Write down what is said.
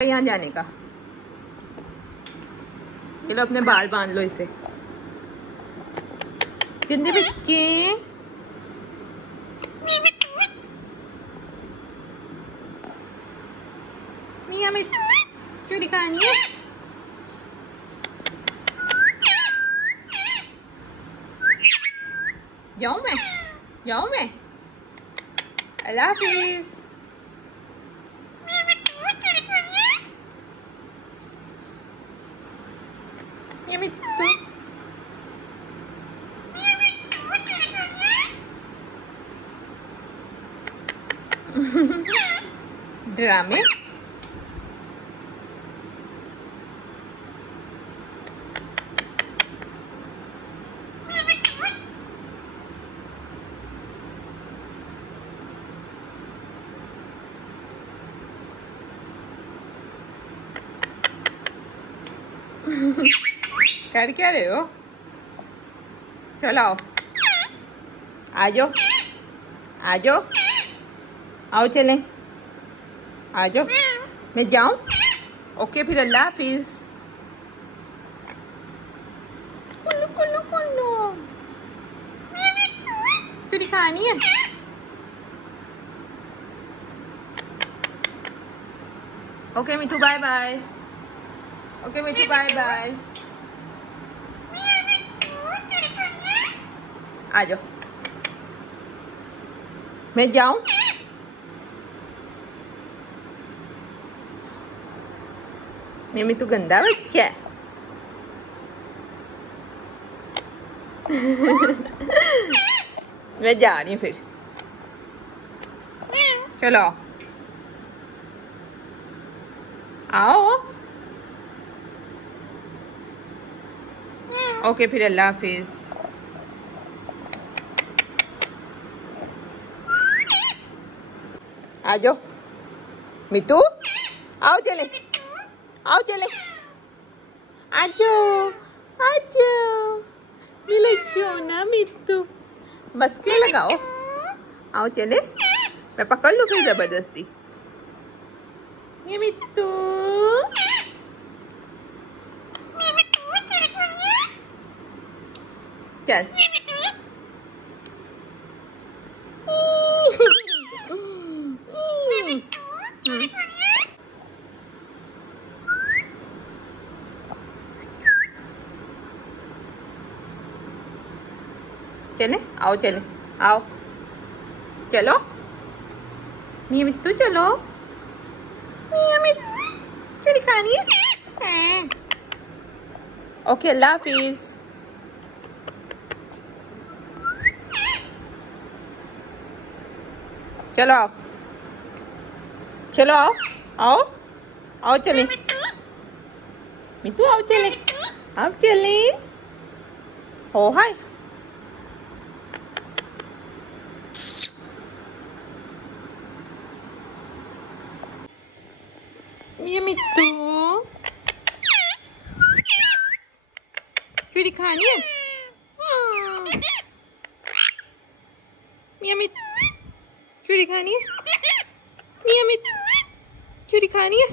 यहाँ जाने का। ये लो अपने बाल बांध लो इसे। गंदे बच्चे। मियाँ में क्यों दिखानी है? जाऊँ मैं? अल्लाह हाफिज। ये मित्तू। ड्रामे। कर क्या रहे हो? चलो आ जाओ आओ चलें। आ जाओ। मैं जाऊं? ओके फिर अल्लाह हाफिज। कुल्लू फिर खानी है। ओके मिठू बाय बाय। ओके मिठू बाय बाय। आ जाओ। मैं जाऊं? मैं तो गंदा बच्चा है। मैं जा रही हूँ फिर। चलो आओ। ओके फिर अल्लाह हाफिज। आ जाओ मितू। आओ चले आजो मिले क्यों ना मितू। बस के लगाओ। आओ चले। मैं पकड़ लूँ फिर जबरदस्ती। ये मितू। चल चले आओ चलो मियाँ मित्तू चलो। मियाँ मित्तू दिखानी है। ओके अल्लाह हाफिज। चलो आओ चले मित्तू। आओ चले ओ हाय। मियाँ मित्तू क्यों दिखानी है? मियाँ मित्तू क्यों दिखानी है? मियाँ मित्तू क्यों दिखानी है?